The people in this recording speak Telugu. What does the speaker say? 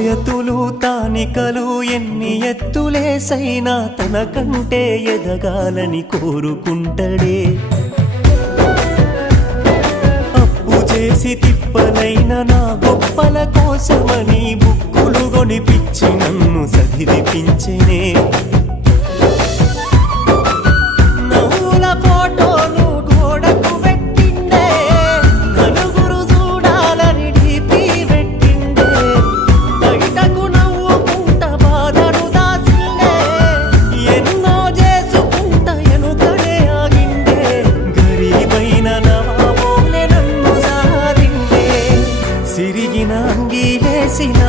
ఆయతులు తానికలు ఎన్ని ఎత్తులేసైనా తనకంటే ఎదగాలని కోరుకుంటడే. అప్పు చేసి తిప్పనైన నా గొప్పల కోసమని బుక్కులు కొనిపిచ్చి నన్ను చదివిపించెనే. సిరిగిన అంగీలేసిన